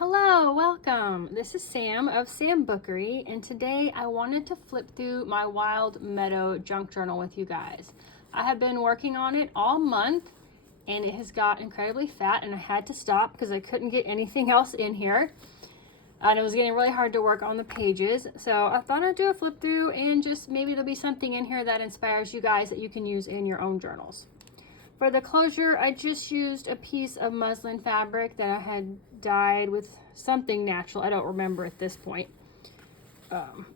Hello, welcome. This is Sam of Sambookery, and today I wanted to flip through my Wild Meadow junk journal with you guys. I have been working on it all month, and it has got incredibly fat, and I had to stop because I couldn't get anything else in here. And it was getting really hard to work on the pages, so I thought I'd do a flip through and just maybe there'll be something in here that inspires you guys that you can use in your own journals. For the closure, I just used a piece of muslin fabric that I had dyed with something natural. I don't remember at this point.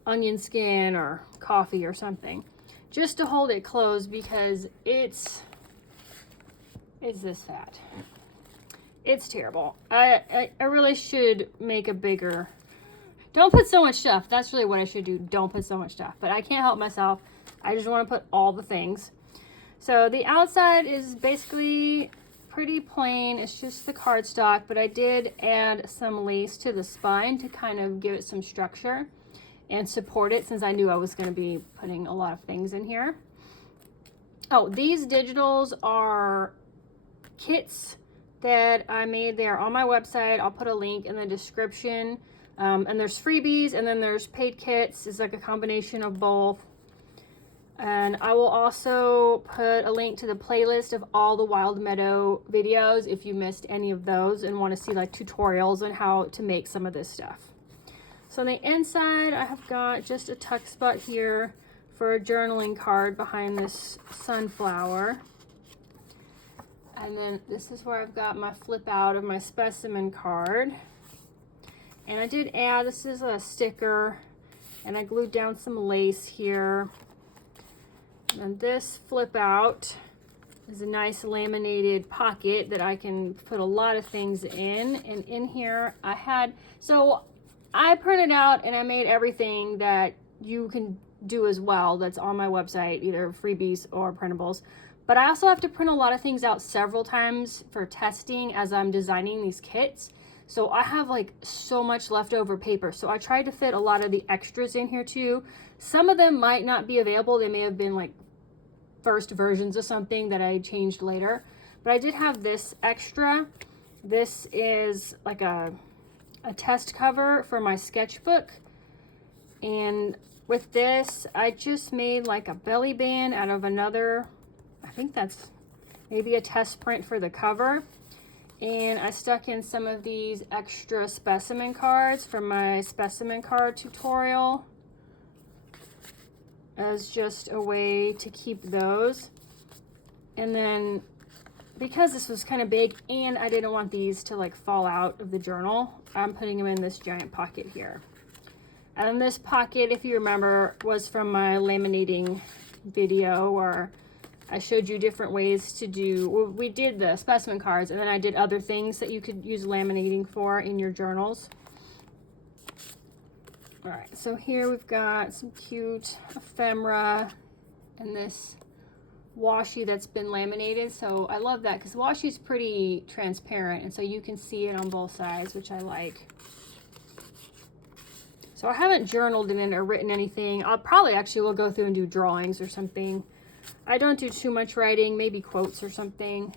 Onion skin or coffee or something. Just to hold it closed because it's this fat. It's terrible. I really should make a bigger... Don't put so much stuff. That's really what I should do. Don't put so much stuff. But I can't help myself. I just want to put all the things. So the outside is basically pretty plain. It's just the cardstock, but I did add some lace to the spine to kind of give it some structure and support it since I knew I was going to be putting a lot of things in here. Oh, these digitals are kits that I made. They're on my website. I'll put a link in the description. And there's freebies and then there's paid kits. It's like a combination of both. And I will also put a link to the playlist of all the Wild Meadow videos if you missed any of those and want to see like tutorials on how to make some of this stuff. So on the inside, I have got just a tuck spot here for a journaling card behind this sunflower. And then this is where I've got my flip out of my specimen card. And I did add, this is a sticker, and I glued down some lace here. And this flip out is a nice laminated pocket that I can put a lot of things in. And in here I had, so I printed out and I made everything that you can do as well that's on my website, either freebies or printables. But I also have to print a lot of things out several times for testing as I'm designing these kits. So I have like so much leftover paper. So I tried to fit a lot of the extras in here too. Some of them might not be available. They may have been like first versions of something that I changed later. But I did have this extra. This is like a test cover for my sketchbook. And with this, I just made like a belly band out of another, I think that's maybe a test print for the cover. And I stuck in some of these extra specimen cards from my specimen card tutorial as just a way to keep those. And then because this was kind of big and I didn't want these to like fall out of the journal, I'm putting them in this giant pocket here. And this pocket, if you remember, was from my laminating video where I showed you different ways to do, well, we did the specimen cards and then I did other things that you could use laminating for in your journals. All right, so here we've got some cute ephemera and this washi that's been laminated. So I love that because washi is pretty transparent and so you can see it on both sides, which I like. So I haven't journaled in it or written anything. I'll probably actually will go through and do drawings or something. I don't do too much writing, maybe quotes or something,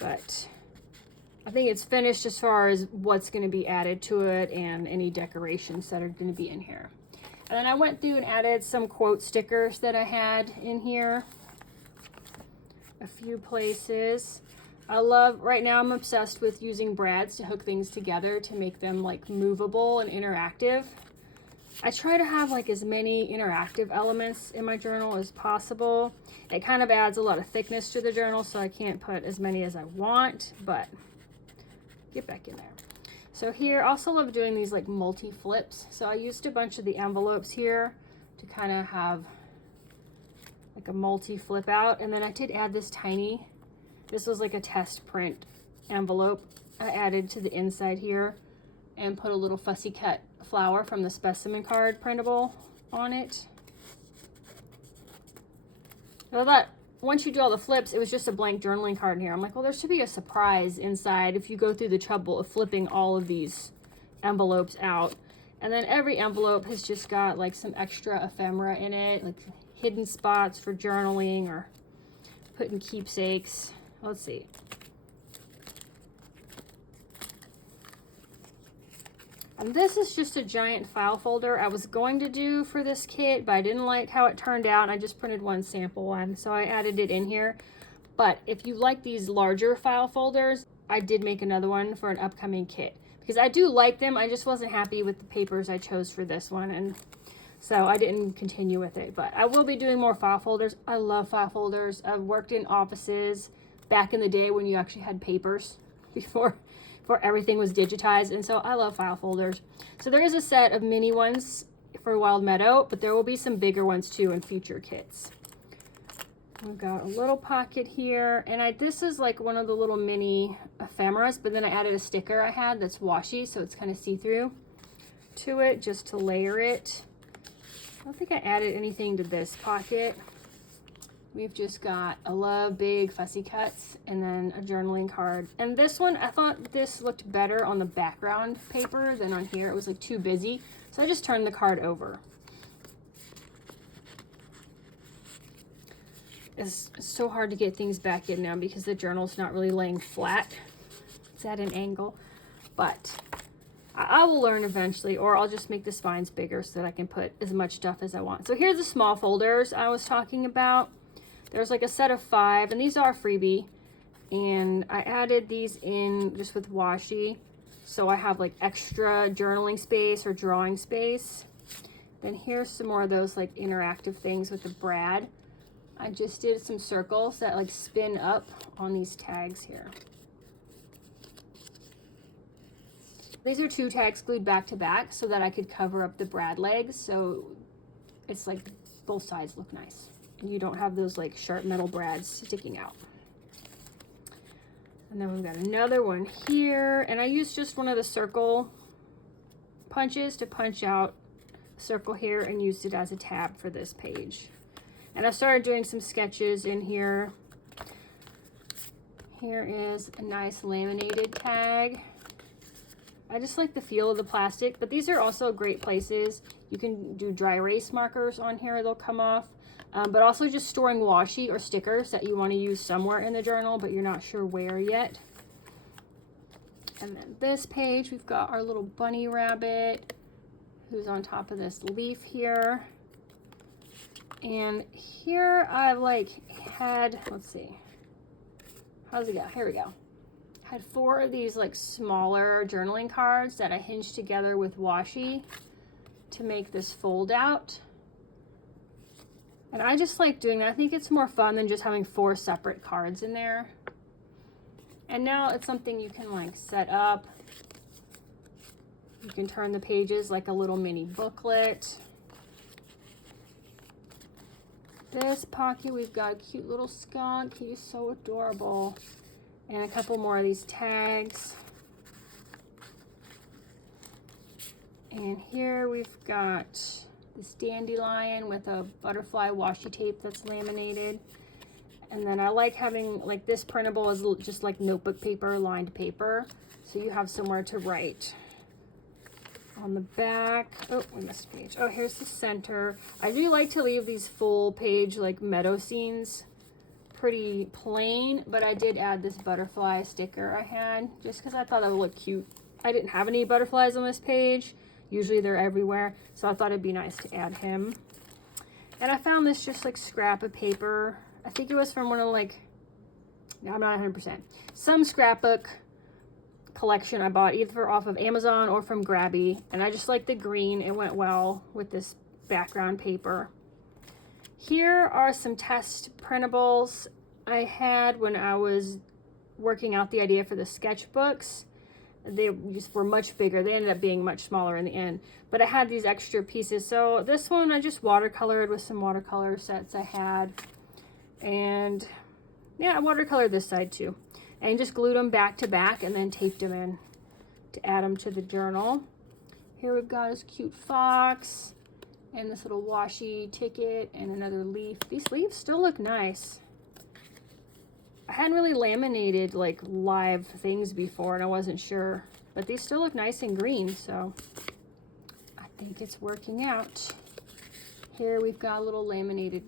but I think it's finished as far as what's going to be added to it and any decorations that are going to be in here. And then I went through and added some quote stickers that I had in here, a few places. I love, right now I'm obsessed with using brads to hook things together to make them like movable and interactive. I try to have like as many interactive elements in my journal as possible. It kind of adds a lot of thickness to the journal, so I can't put as many as I want, but get back in there. So here, I also love doing these like multi-flips. So I used a bunch of the envelopes here to kind of have like a multi-flip out. And then I did add this tiny, this was like a test print envelope I added to the inside here and put a little fussy cut flower from the specimen card printable on it. So I thought once you do all the flips, it was just a blank journaling card in here. I'm like, well, there should be a surprise inside if you go through the trouble of flipping all of these envelopes out. And then every envelope has just got like some extra ephemera in it, like hidden spots for journaling or putting keepsakes. Let's see. And this is just a giant file folder I was going to do for this kit, but I didn't like how it turned out, and I just printed one sample one, so I added it in here. But if you like these larger file folders, I did make another one for an upcoming kit, because I do like them. I just wasn't happy with the papers I chose for this one, and so I didn't continue with it. But I will be doing more file folders. I love file folders. I've worked in offices back in the day when you actually had papers before everything was digitized, and so I love file folders. So there is a set of mini ones for Wild Meadow, but there will be some bigger ones too in future kits. We've got a little pocket here, and this is like one of the little mini ephemeras, but then I added a sticker I had that's washi, so it's kind of see-through to it, just to layer it. I don't think I added anything to this pocket. We've just got I love big fussy cuts, and then a journaling card. And this one, I thought this looked better on the background paper than on here. It was like too busy, so I just turned the card over. It's so hard to get things back in now because the journal's not really laying flat. It's at an angle, but I will learn eventually, or I'll just make the spines bigger so that I can put as much stuff as I want. So here's the small folders I was talking about. There's like a set of 5, and these are freebie, and I added these in just with washi, so I have like extra journaling space or drawing space. Then here's some more of those like interactive things with the brad. I just did some circles that like spin up on these tags here. These are 2 tags glued back to back so that I could cover up the brad legs, so it's like both sides look nice. And you don't have those like sharp metal brads sticking out. And then we've got another one here, and I used just one of the circle punches to punch out a circle here and used it as a tab for this page. And I started doing some sketches in here. Here is a nice laminated tag. I just like the feel of the plastic, but these are also great places. You can do dry erase markers on here, they'll come off. But also just storing washi or stickers that you want to use somewhere in the journal, but you're not sure where yet. And then this page, we've got our little bunny rabbit who's on top of this leaf here. And here I've like had, let's see, how's it go? Here we go. Had 4 of these like smaller journaling cards that I hinged together with washi to make this fold out. And I just like doing that. I think it's more fun than just having 4 separate cards in there. And now it's something you can like set up. You can turn the pages like a little mini booklet. This pocket, we've got a cute little skunk. He's so adorable. And a couple more of these tags. And here we've got this dandelion with a butterfly washi tape that's laminated. And then I like having like this printable as just like notebook paper, lined paper, so you have somewhere to write. On the back, oh, we missed a page. Oh, here's the center. I do like to leave these full page like meadow scenes pretty plain, but I did add this butterfly sticker I had just because I thought that would look cute. I didn't have any butterflies on this page. Usually they're everywhere, so I thought it'd be nice to add him. And I found this just like scrap of paper. I think it was from one of like, I'm not 100%, some scrapbook collection I bought either off of Amazon or from Grabby, and I just like the green. It went well with this background paper. Here are some test printables I had when I was working out the idea for the sketchbooks. They just were much bigger. They ended up being much smaller in the end, but I had these extra pieces. So this one I just watercolored with some watercolor sets I had, and yeah, I watercolored this side too, and just glued them back to back and then taped them in to add them to the journal. Here we've got this cute fox and this little washi ticket and another leaf. These leaves still look nice. I hadn't really laminated like live things before and I wasn't sure, but these still look nice and green, so I think it's working out. Here we've got a little laminated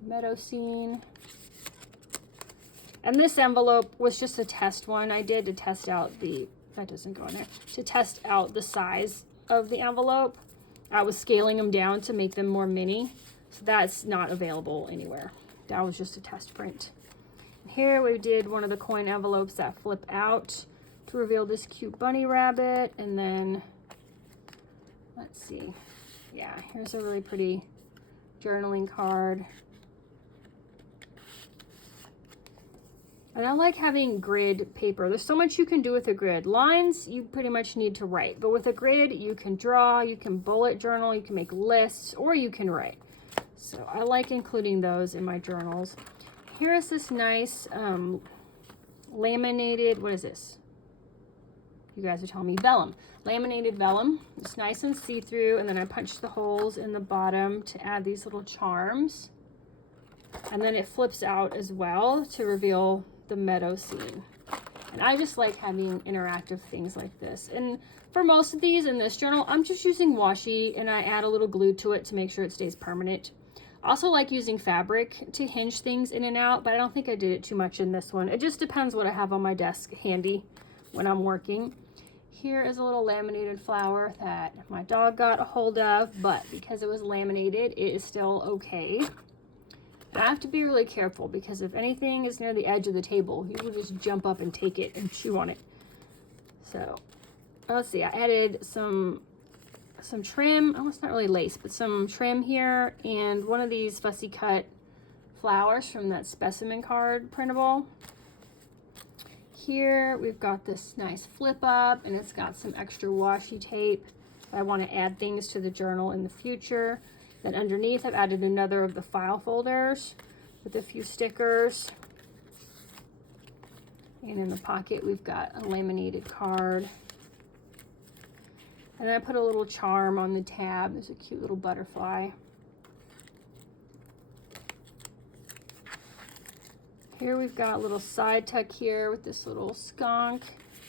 meadow scene. And this envelope was just a test one I did to test out the that doesn't go in there, to test out the size of the envelope. I was scaling them down to make them more mini, so that's not available anywhere. That was just a test print. Here we did one of the coin envelopes that flip out to reveal this cute bunny rabbit. And then, let's see. Yeah, here's a really pretty journaling card. And I like having grid paper. There's so much you can do with a grid. Lines, you pretty much need to write. But with a grid, you can draw, you can bullet journal, you can make lists, or you can write. So I like including those in my journals. Here is this nice laminated, what is this? You guys are telling me vellum. Laminated vellum. It's nice and see-through, and then I punched the holes in the bottom to add these little charms. And then it flips out as well to reveal the meadow scene. And I just like having interactive things like this. And for most of these in this journal, I'm just using washi, and I add a little glue to it to make sure it stays permanent. I also like using fabric to hinge things in and out, but I don't think I did it too much in this one. It just depends what I have on my desk handy when I'm working. Here is a little laminated flower that my dog got a hold of, but because it was laminated, it is still okay. I have to be really careful because if anything is near the edge of the table, you will just jump up and take it and chew on it. So let's see, I added some trim. Oh, it's not really lace, but some trim here, and one of these fussy cut flowers from that specimen card printable. Here we've got this nice flip up, and it's got some extra washi tape if I want to add things to the journal in the future. Then underneath I've added another of the file folders with a few stickers. And in the pocket we've got a laminated card. And then I put a little charm on the tab. There's a cute little butterfly. Here we've got a little side tuck here with this little skunk.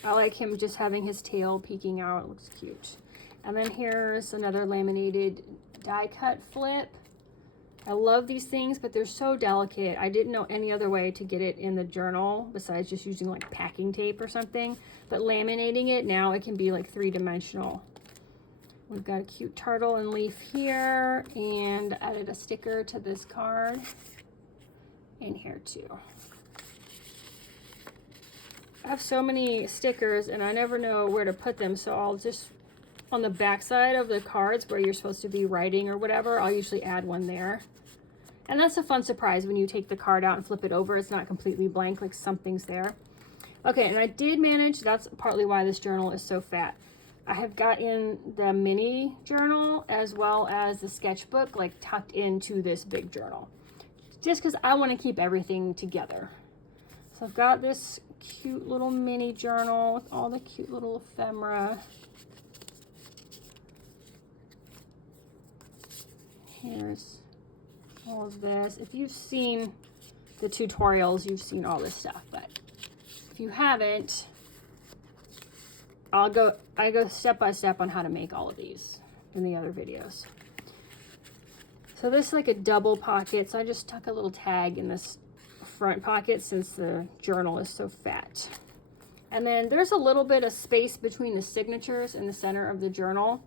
I like him just having his tail peeking out. It looks cute. And then here's another laminated die cut flip. I love these things, but they're so delicate. I didn't know any other way to get it in the journal besides just using like packing tape or something. But laminating it, now it can be like 3-dimensional. We've got a cute turtle and leaf here, and added a sticker to this card. And here too. I have so many stickers and I never know where to put them, so I'll just, on the back side of the cards where you're supposed to be writing or whatever, I'll usually add one there. And that's a fun surprise when you take the card out and flip it over. It's not completely blank, like something's there. Okay, and I did manage, that's partly why this journal is so fat. I have got in the mini journal as well as the sketchbook like tucked into this big journal, just because I want to keep everything together. So I've got this cute little mini journal with all the cute little ephemera. Here's all of this. If you've seen the tutorials, you've seen all this stuff, but if you haven't, I go step by step on how to make all of these in the other videos. So this is like a double pocket, so I just tuck a little tag in this front pocket since the journal is so fat. And then there's a little bit of space between the signatures in the center of the journal.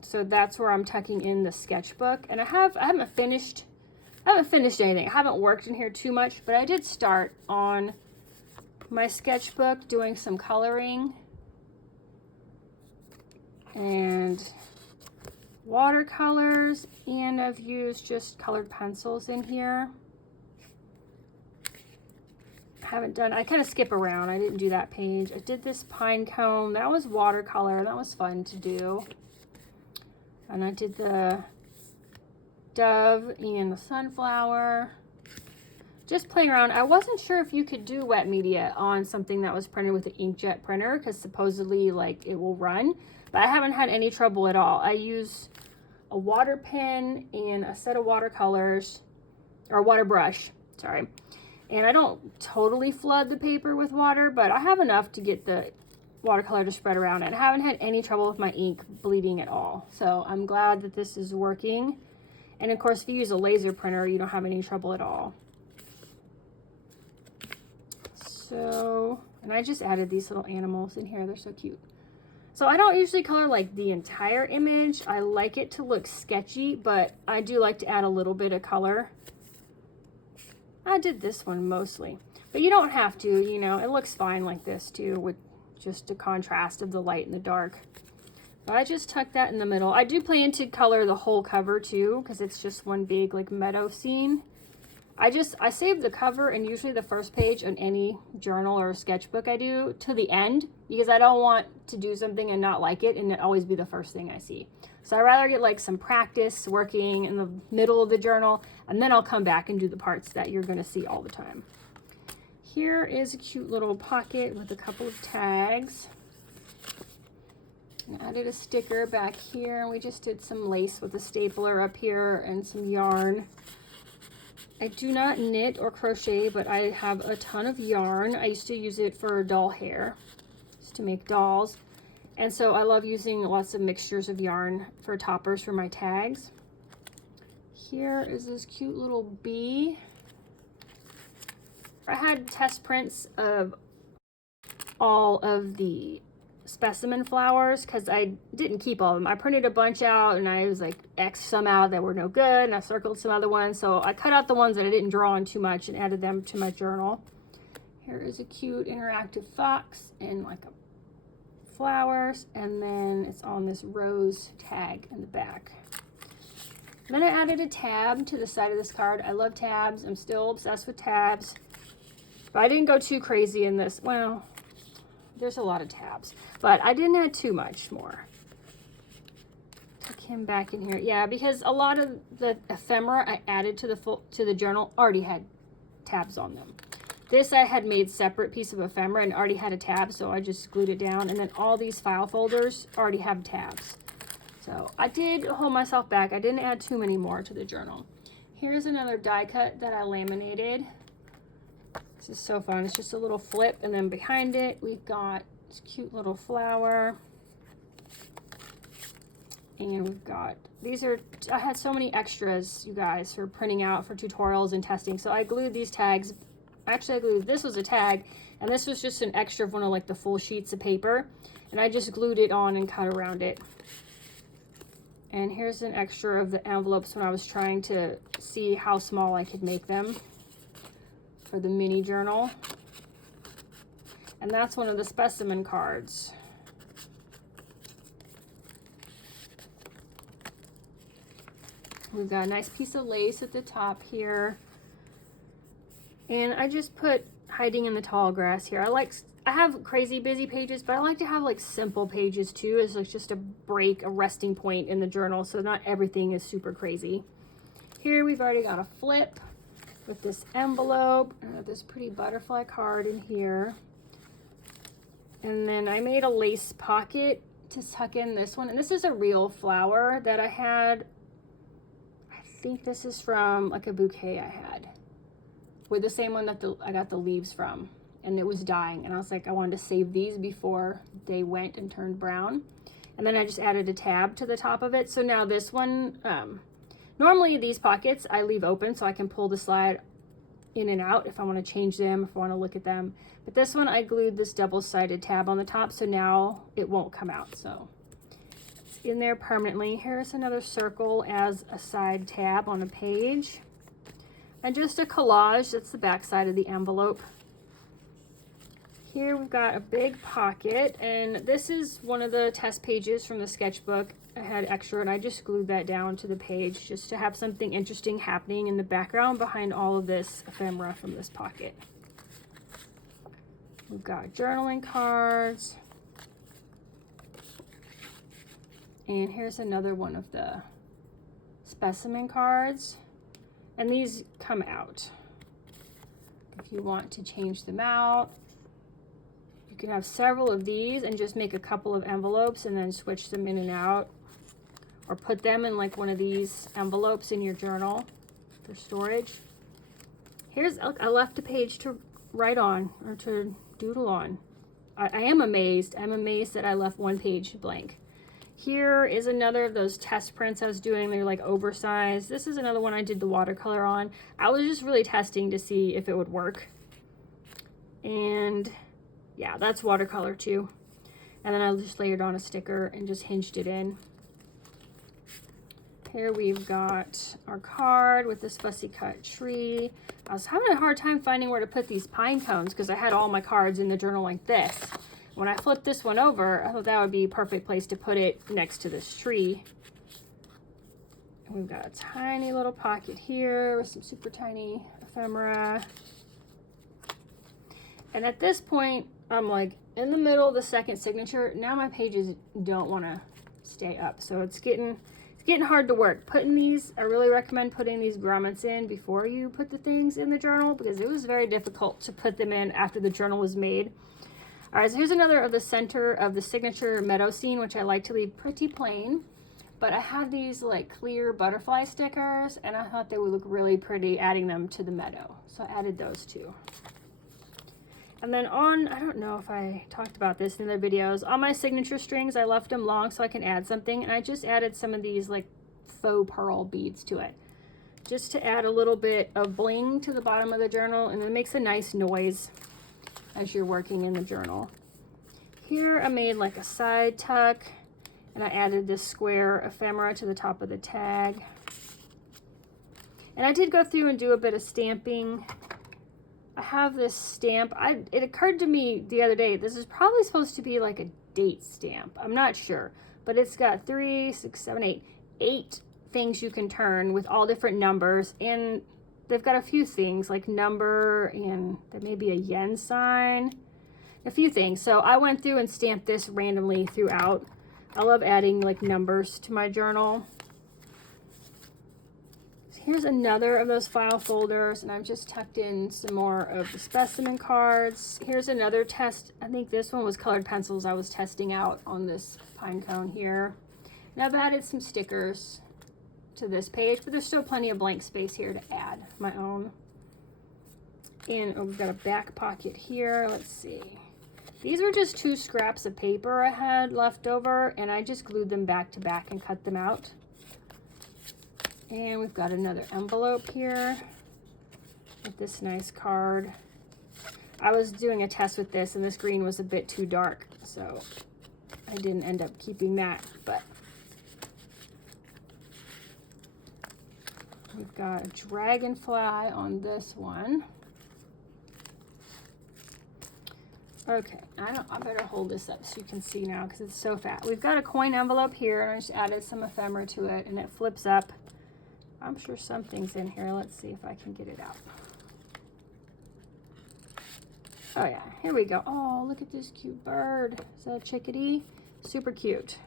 So that's where I'm tucking in the sketchbook. And I haven't finished anything. I haven't worked in here too much, but I did start on my sketchbook doing some coloring and watercolors, and I've used just colored pencils in here. I kind of skip around. I didn't do that page. I did this pine cone. That was watercolor. That was fun to do. And I did the dove and the sunflower. Just playing around. I wasn't sure if you could do wet media on something that was printed with an inkjet printer, because supposedly like it will run, but I haven't had any trouble at all. I use a water pen and a set of watercolors, or water brush, sorry. And I don't totally flood the paper with water, but I have enough to get the watercolor to spread around, and I haven't had any trouble with my ink bleeding at all. So I'm glad that this is working. And of course, if you use a laser printer, you don't have any trouble at all. So And I just added these little animals in here. They're so cute. So I don't usually color like the entire image. I like it to look sketchy, but I do like to add a little bit of color. I did this one mostly, but you don't have to, you know, it looks fine like this too, with just a contrast of the light and the dark. But I just tucked that in the middle. I do plan to color the whole cover too, because it's just one big like meadow scene. I save the cover and usually the first page on any journal or sketchbook I do to the end, because I don't want to do something and not like it and it always be the first thing I see. So I'd rather get like some practice working in the middle of the journal, and then I'll come back and do the parts that you're going to see all the time. Here is a cute little pocket with a couple of tags. And I added a sticker back here, and we just did some lace with a stapler up here and some yarn. I do not knit or crochet, but I have a ton of yarn. I used to use it for doll hair, just to make dolls. And so I love using lots of mixtures of yarn for toppers for my tags. Here is this cute little bee. I had test prints of all of the specimen flowers because I didn't keep all of them. I printed a bunch out and I was like X some out that were no good, and I circled some other ones. So I cut out the ones that I didn't draw on too much and added them to my journal. Here is a cute interactive fox and like a flowers, and then it's on this rose tag in the back. Then I added a tab to the side of this card. I love tabs. I'm still obsessed with tabs, but I didn't go too crazy in this. Well, there's a lot of tabs, but I didn't add too much more. Tuck him back in here. Yeah, because a lot of the ephemera I added to the journal already had tabs on them. This I had made separate piece of ephemera and already had a tab, so I just glued it down. And then all these file folders already have tabs. So I did hold myself back. I didn't add too many more to the journal. Here's another die cut that I laminated. This is so fun. It's just a little flip, and then behind it we've got this cute little flower, and we've got I had so many extras, you guys, for printing out for tutorials and testing. So I glued these tags. Actually, I glued, this was a tag, and this was just an extra of one of like the full sheets of paper, and I just glued it on and cut around it. And here's an extra of the envelopes when I was trying to see how small I could make them for the mini journal. And that's one of the specimen cards. We've got a nice piece of lace at the top here. And I just put hiding in the tall grass here. I have crazy busy pages, but I like to have like simple pages too, as like just a break, a resting point in the journal, so not everything is super crazy. Here we've already got a flip with this envelope, this pretty butterfly card in here. And then I made a lace pocket to tuck in this one. And this is a real flower that I had. I think this is from like a bouquet I had, with the same one that I got the leaves from, and it was dying. And I was like, I wanted to save these before they went and turned brown. And then I just added a tab to the top of it. So now this one, normally these pockets I leave open so I can pull the slide in and out if I want to change them, if I want to look at them. But this one I glued this double-sided tab on the top, so now it won't come out. So it's in there permanently. Here's another circle as a side tab on a page. And just a collage, that's the back side of the envelope. Here we've got a big pocket, and this is one of the test pages from the sketchbook. I had extra, and I just glued that down to the page just to have something interesting happening in the background behind all of this ephemera from this pocket. We've got journaling cards. And here's another one of the specimen cards. And these come out. If you want to change them out, you can have several of these and just make a couple of envelopes and then switch them in and out. Or put them in like one of these envelopes in your journal for storage. I left a page to write on, or to doodle on. I am amazed. I'm amazed that I left one page blank. Here is another of those test prints I was doing. They're like oversized. This is another one I did the watercolor on. I was just really testing to see if it would work. And Yeah, that's watercolor too. And then I just layered on a sticker and just hinged it in. Here we've got our card with this fussy cut tree. I was having a hard time finding where to put these pine cones because I had all my cards in the journal like this. When I flipped this one over, I thought that would be a perfect place to put it next to this tree. And we've got a tiny little pocket here with some super tiny ephemera. And at this point, I'm like in the middle of the second signature. Now my pages don't want to stay up. So it's getting hard to work. Putting these, I really recommend putting these grommets in before you put the things in the journal because it was very difficult to put them in after the journal was made. All right, so here's another of the center of the signature meadow scene, which I like to leave pretty plain. But I had these like clear butterfly stickers and I thought they would look really pretty adding them to the meadow. So I added those too. And then on, I don't know if I talked about this in other videos, on my signature strings, I left them long so I can add something. And I just added some of these like faux pearl beads to it. Just to add a little bit of bling to the bottom of the journal. And it makes a nice noise as you're working in the journal. Here I made like a side tuck. And I added this square ephemera to the top of the tag. And I did go through and do a bit of stamping. I have this stamp. It occurred to me the other day, this is probably supposed to be like a date stamp. I'm not sure, but it's got 3, 6, 7, 8 things you can turn with all different numbers. And they've got a few things like number and there may be a yen sign, a few things. So I went through and stamped this randomly throughout. I love adding like numbers to my journal. Here's another of those file folders, and I've just tucked in some more of the specimen cards. Here's another test. I think this one was colored pencils I was testing out on this pine cone here. And I've added some stickers to this page, but there's still plenty of blank space here to add my own. And we've got a back pocket here. Let's see. These are just 2 scraps of paper I had left over, and I just glued them back to back and cut them out. And we've got another envelope here with this nice card. I was doing a test with this and this green was a bit too dark, so I didn't end up keeping that, but we've got a dragonfly on this one. Okay, I better hold this up so you can see now because it's so fat. We've got a coin envelope here and I just added some ephemera to it and it flips up. I'm sure something's in here. Let's see if I can get it out. Oh yeah, here we go. Oh, look at this cute bird. Is that a chickadee? Super cute.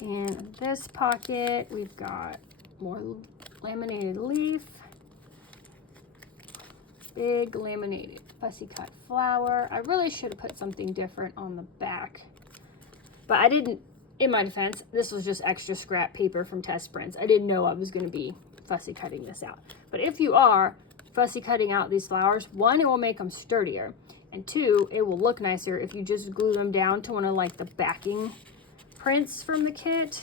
And in this pocket, we've got more laminated leaf. Big laminated fussy cut flower. I really should have put something different on the back, but I didn't. In my defense, this was just extra scrap paper from test prints. I didn't know I was going to be fussy cutting this out. But if you are fussy cutting out these flowers, 1, it will make them sturdier, and 2, it will look nicer if you just glue them down to one of like the backing prints from the kit,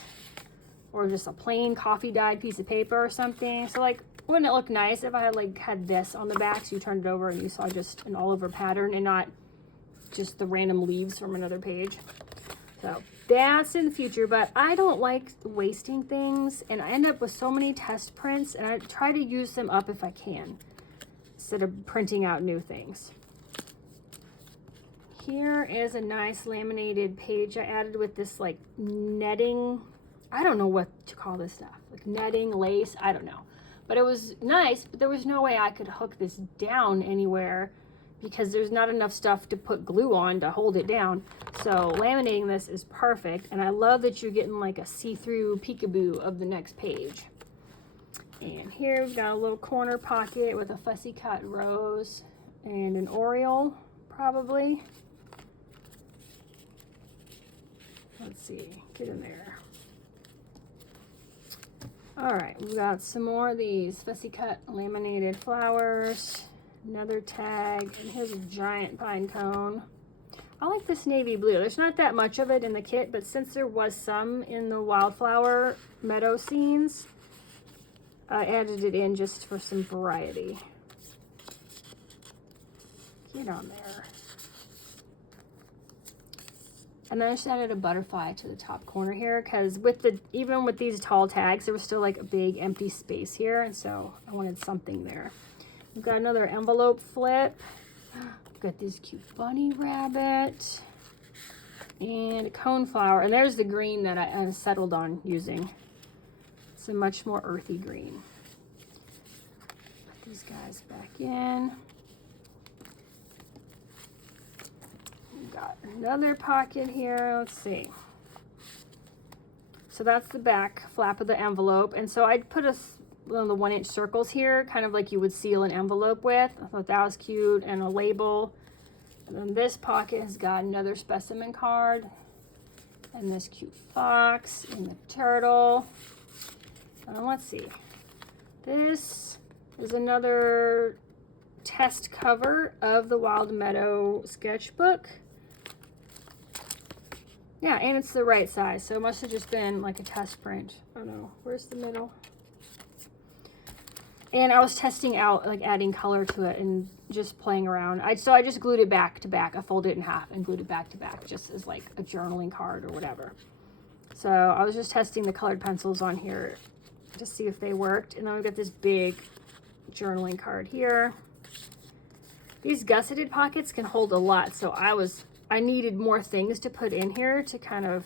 or just a plain coffee dyed piece of paper or something. So like, wouldn't it look nice if I had this on the back so you turned it over and you saw just an all over pattern and not just the random leaves from another page? So that's in the future, but I don't like wasting things and I end up with so many test prints and I try to use them up if I can instead of printing out new things. Here is a nice laminated page I added with this like netting. I don't know what to call this stuff, like netting, lace, I don't know. But it was nice, but there was no way I could hook this down anywhere because there's not enough stuff to put glue on to hold it down. So laminating this is perfect. And I love that you're getting like a see-through peekaboo of the next page. And here we've got a little corner pocket with a fussy cut rose and an oriole, probably. Let's see, get in there. All right, we've got some more of these fussy cut laminated flowers, another tag, and here's a giant pine cone. I like this navy blue. There's not that much of it in the kit, but since there was some in the wildflower meadow scenes, I added it in just for some variety. Get on there. And then I just added a butterfly to the top corner here because even with these tall tags, there was still like a big empty space here. And so I wanted something there. We've got another envelope flip. We've got this cute bunny rabbit and a coneflower. And there's the green that I settled on using. It's a much more earthy green. Put these guys back in. We've got another pocket here. Let's see. So that's the back flap of the envelope. And so I put one of the 1-inch circles here, kind of like you would seal an envelope with. I thought that was cute, and a label. And then this pocket has got another specimen card, and this cute fox, and the turtle. Let's see. This is another test cover of the Wild Meadow sketchbook. Yeah, and it's the right size, so it must have just been like a test print. Oh no, where's the middle? And I was testing out, like adding color to it and just playing around. So I just glued it back to back. I folded it in half and glued it back to back just as like a journaling card or whatever. So I was just testing the colored pencils on here to see if they worked. And then we've got this big journaling card here. These gusseted pockets can hold a lot, so I needed more things to put in here to kind of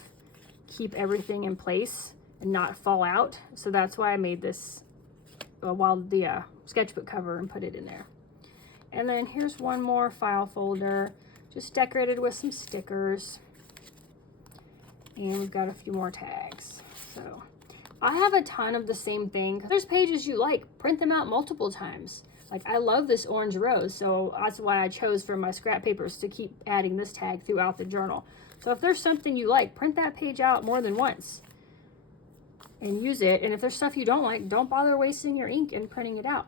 keep everything in place and not fall out. So that's why I made this sketchbook cover and put it in there. And then here's one more file folder, just decorated with some stickers. And we've got a few more tags. So I have a ton of the same thing. There's pages you like, print them out multiple times. Like I love this orange rose, so that's why I chose for my scrap papers to keep adding this tag throughout the journal. So if there's something you like, print that page out more than once and use it. And if there's stuff you don't like, don't bother wasting your ink and printing it out.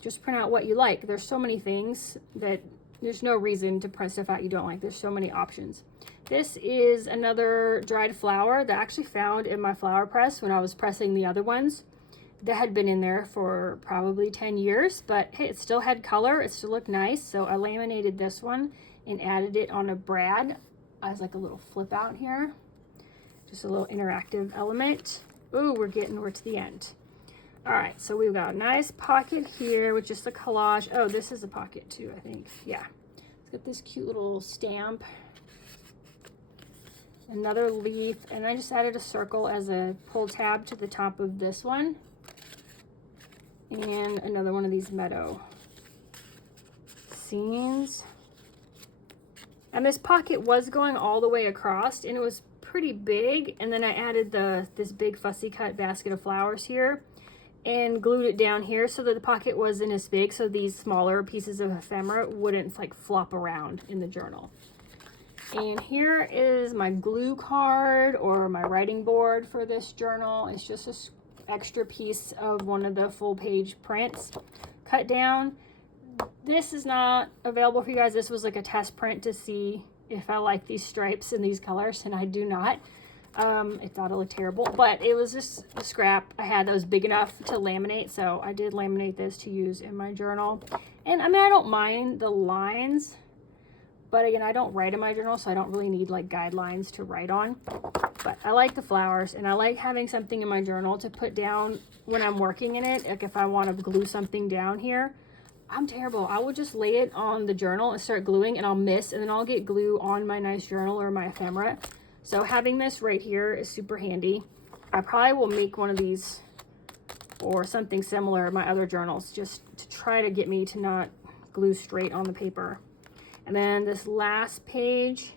Just print out what you like. There's so many things that there's no reason to print stuff out you don't like. There's so many options. This is another dried flower that I actually found in my flower press when I was pressing the other ones. That had been in there for probably 10 years, but hey, it still had color. It still looked nice. So I laminated this one and added it on a brad as like a little flip out here. Just a little interactive element. Ooh, we're to the end. All right, so we've got a nice pocket here with just a collage. Oh, this is a pocket too, I think. Yeah, it's got this cute little stamp. Another leaf, and I just added a circle as a pull tab to the top of this one. And another one of these meadow scenes. And this pocket was going all the way across, and it was pretty big. And then I added this big fussy cut basket of flowers here and glued it down here so that the pocket wasn't as big, so these smaller pieces of ephemera wouldn't like flop around in the journal. And here is my glue card or my writing board for this journal. It's just a extra piece of one of the full page prints cut down. This is not available for you guys. This was like a test print to see if I like these stripes and these colors, and I do not. I thought it looked terrible, but it was just a scrap I had that was big enough to laminate, so I did laminate this to use in my journal. And I mean, I don't mind the lines, but again, I don't write in my journal, so I don't really need like guidelines to write on. But I like the flowers, and I like having something in my journal to put down when I'm working in it. Like if I want to glue something down here, I'm terrible. I will just lay it on the journal and start gluing, and I'll miss, and then I'll get glue on my nice journal or my ephemera. So having this right here is super handy. I probably will make one of these or something similar in my other journals just to try to get me to not glue straight on the paper. And then this last page,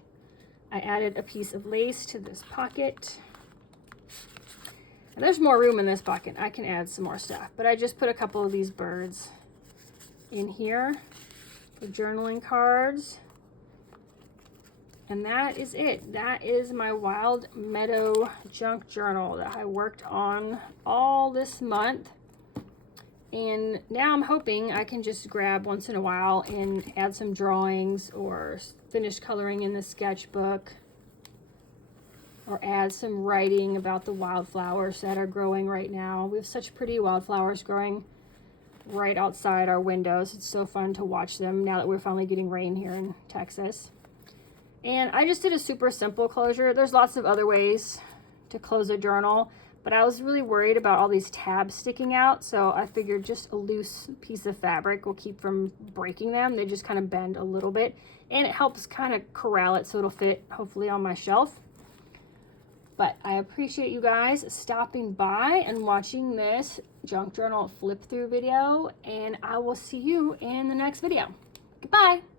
I added a piece of lace to this pocket. And there's more room in this pocket. I can add some more stuff, but I just put a couple of these birds in here for journaling cards. And that is it. That is my Wild Meadow junk journal that I worked on all this month. And now I'm hoping I can just grab once in a while and add some drawings or finish coloring in the sketchbook or add some writing about the wildflowers that are growing right now. We have such pretty wildflowers growing right outside our windows. It's so fun to watch them now that we're finally getting rain here in Texas. And I just did a super simple closure. There's lots of other ways to close a journal, but I was really worried about all these tabs sticking out, so I figured just a loose piece of fabric will keep from breaking them. They just kind of bend a little bit, and it helps kind of corral it so it'll fit hopefully on my shelf. But I appreciate you guys stopping by and watching this junk journal flip through video, and I will see you in the next video. Goodbye.